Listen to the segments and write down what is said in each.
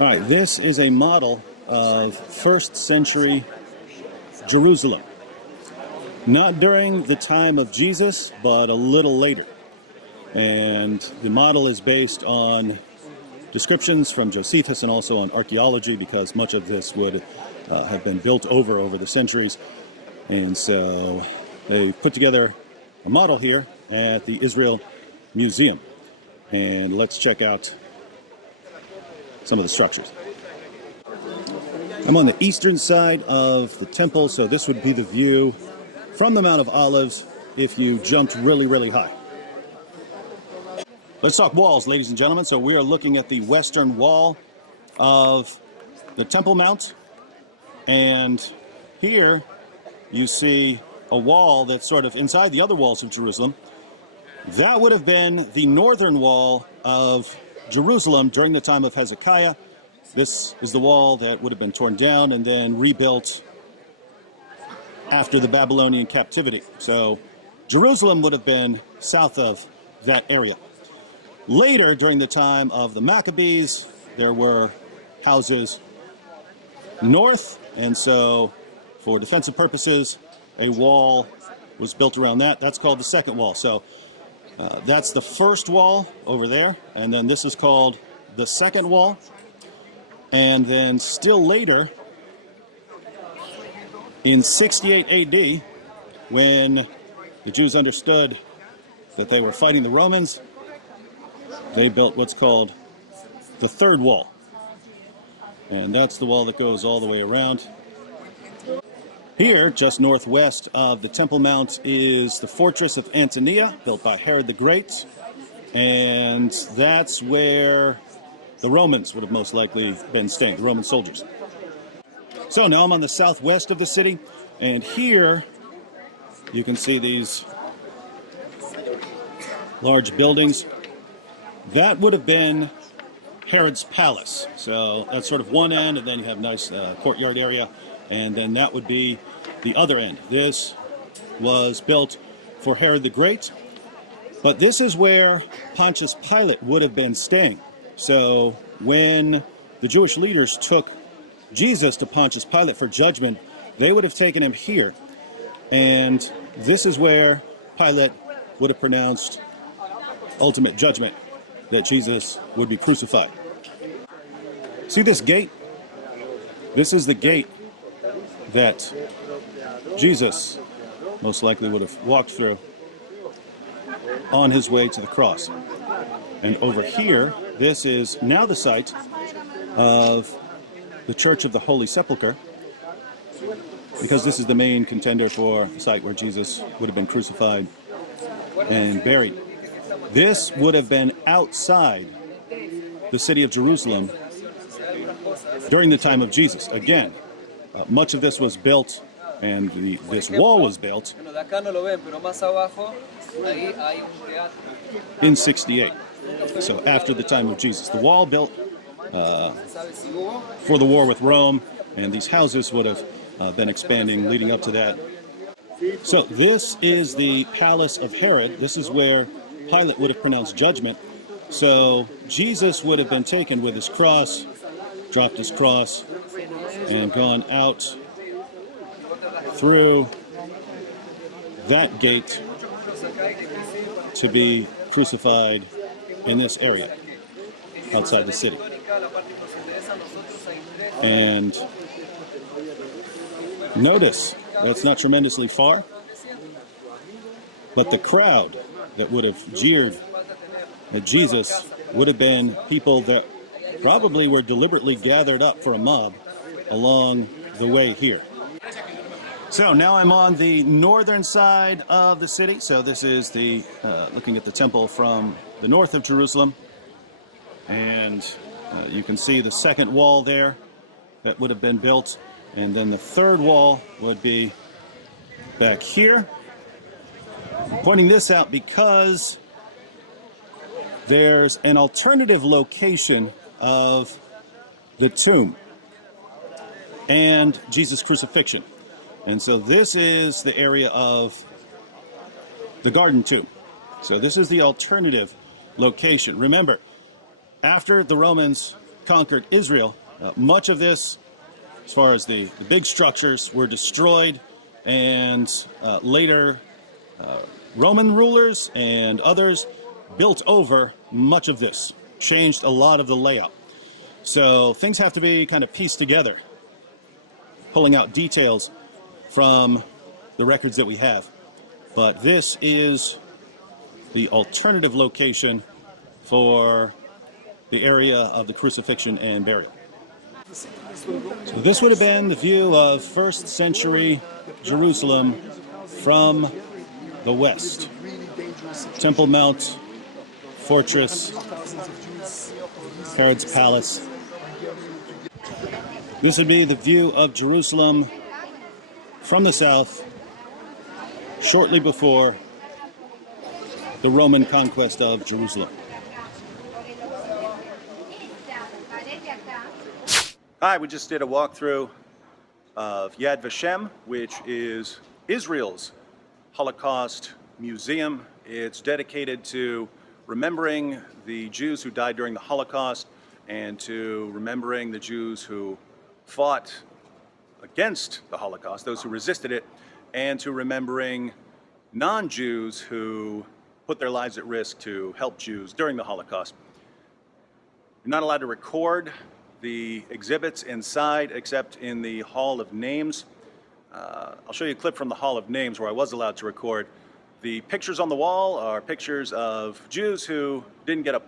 All right, this is a model of first century Jerusalem. Not during the time of Jesus, but a little later. And the model is based on descriptions from Josephus and also on archaeology, because much of this would have been built over the centuries. And so they put together a model here at the Israel Museum. And let's check out some of the structures. I'm on the eastern side of the temple, so this would be the view from the Mount of Olives if you jumped really, really high. Let's talk walls, ladies and gentlemen. So we are looking at the western wall of the Temple Mount. And here you see a wall that's sort of inside the other walls of Jerusalem. That would have been the northern wall of Jerusalem during the time of Hezekiah. This is the wall that would have been torn down and then rebuilt after the Babylonian captivity. So Jerusalem would have been south of that area. Later, during the time of the Maccabees, there were houses north, and so for defensive purposes, a wall was built around that. That's called the second wall. So that's the first wall over there, and then this is called the second wall. And then still later, in 68 AD, when the Jews understood that they were fighting the Romans, they built what's called the third wall. And that's the wall that goes all the way around. Here, just northwest of the Temple Mount, is the fortress of Antonia, built by Herod the Great. And that's where the Romans would have most likely been staying, the Roman soldiers. So now I'm on the southwest of the city, and here you can see these large buildings. That would have been Herod's palace. So that's sort of one end, and then you have a nice courtyard area, and then that would be the other end. This was built for Herod the Great, but this is where Pontius Pilate would have been staying. So when the Jewish leaders took Jesus to Pontius Pilate for judgment, they would have taken him here. And this is where Pilate would have pronounced ultimate judgment, that Jesus would be crucified. See this gate? This is the gate that Jesus most likely would have walked through on his way to the cross. And over here, this is now the site of the Church of the Holy Sepulchre, because this is the main contender for the site where Jesus would have been crucified and buried. This would have been outside the city of Jerusalem during the time of Jesus. Again, much of this was built, and this wall was built in 68. So after the time of Jesus. The wall built for the war with Rome, and these houses would have been expanding leading up to that. So this is the palace of Herod. This is where Pilate would have pronounced judgment. So Jesus would have been taken with his cross, dropped his cross, and gone out through that gate to be crucified in this area outside the city. And notice that's not tremendously far, but the crowd that would have jeered at Jesus would have been people that probably were deliberately gathered up for a mob along the way here. So now I'm on the northern side of the city. So this is the looking at the temple from the north of Jerusalem, and you can see the second wall there that would have been built, and then the third wall would be back here. I'm pointing this out because there's an alternative location of the tomb and Jesus' crucifixion. And so this is the area of the garden tomb. So this is the alternative location. Remember, after the Romans conquered Israel, much of this, as far as the big structures, were destroyed, and later Roman rulers and others built over much of this, changed a lot of the layout. So things have to be kind of pieced together, pulling out details from the records that we have. But this is the alternative location for the area of the crucifixion and burial. So this would have been the view of first century Jerusalem from the west. Temple Mount, fortress, Herod's palace. This would be the view of Jerusalem from the south, shortly before the Roman conquest of Jerusalem. Hi, we just did a walkthrough of Yad Vashem, which is Israel's Holocaust museum. It's dedicated to remembering the Jews who died during the Holocaust and to remembering the Jews who fought against the Holocaust, those who resisted it, and to remembering non-Jews who put their lives at risk to help Jews during the Holocaust. You're not allowed to record the exhibits inside except in the Hall of Names. I'll show you a clip from the Hall of Names where I was allowed to record. The pictures on the wall are pictures of Jews who didn't get a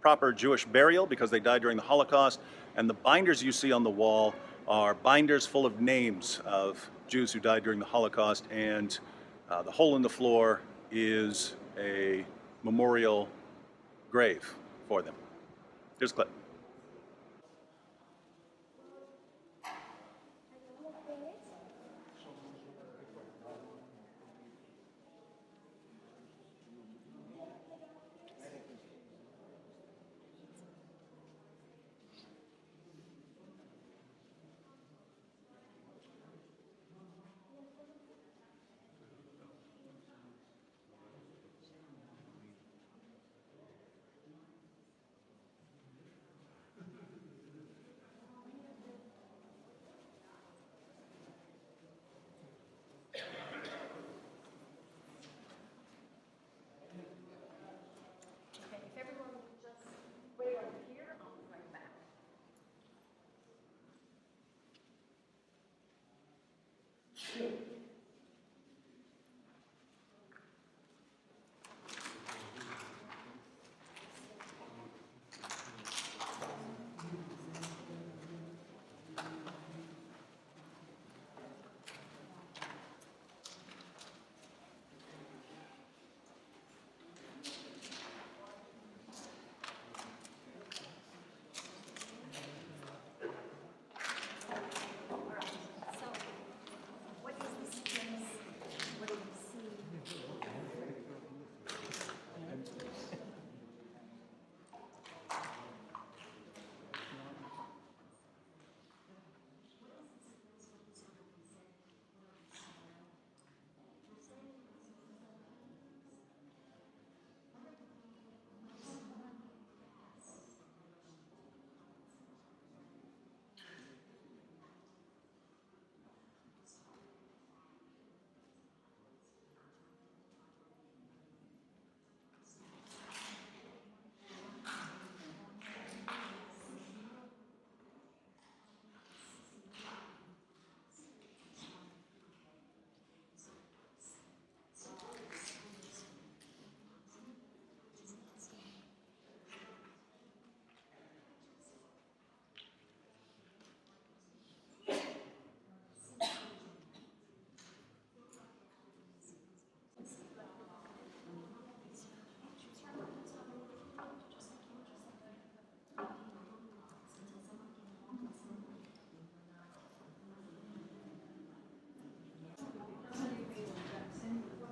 proper Jewish burial because they died during the Holocaust, and the binders you see on the wall are binders full of names of Jews who died during the Holocaust, and the hole in the floor is a memorial grave for them. Here's a clip.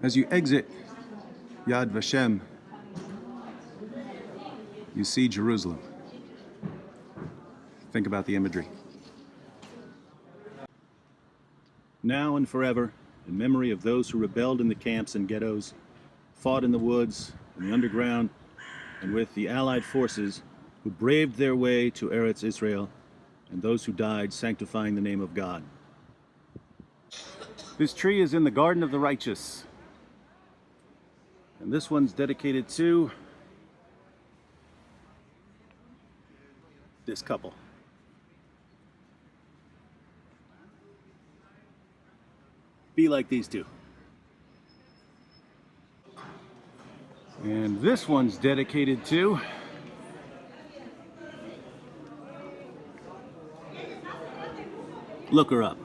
As you exit Yad Vashem, you see Jerusalem. Think about the imagery. Now and forever, in memory of those who rebelled in the camps and ghettos, fought in the woods, in the underground, and with the Allied forces who braved their way to Eretz Israel, and those who died sanctifying the name of God. This tree is in the Garden of the Righteous, and this one's dedicated to this couple. Be like these two. And this one's dedicated to look her up.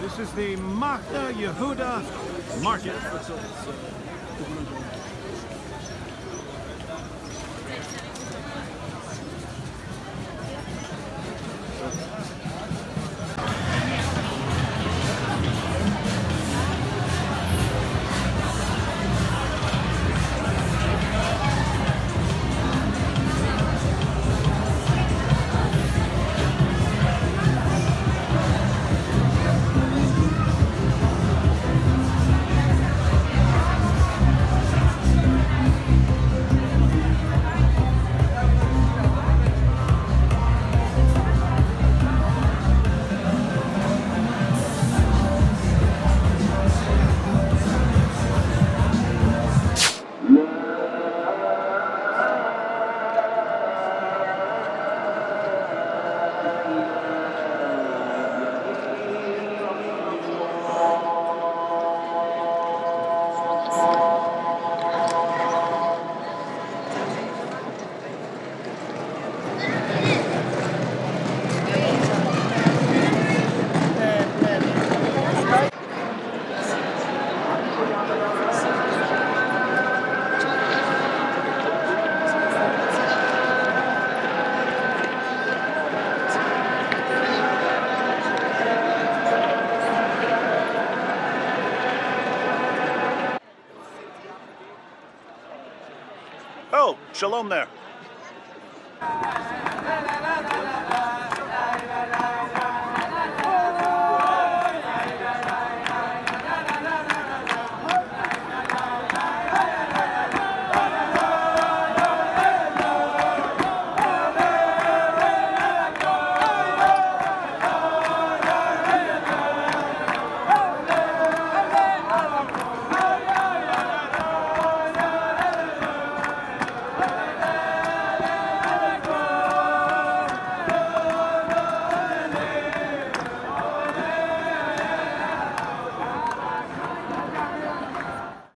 This is the Machane Yehuda market. Oh, shalom there.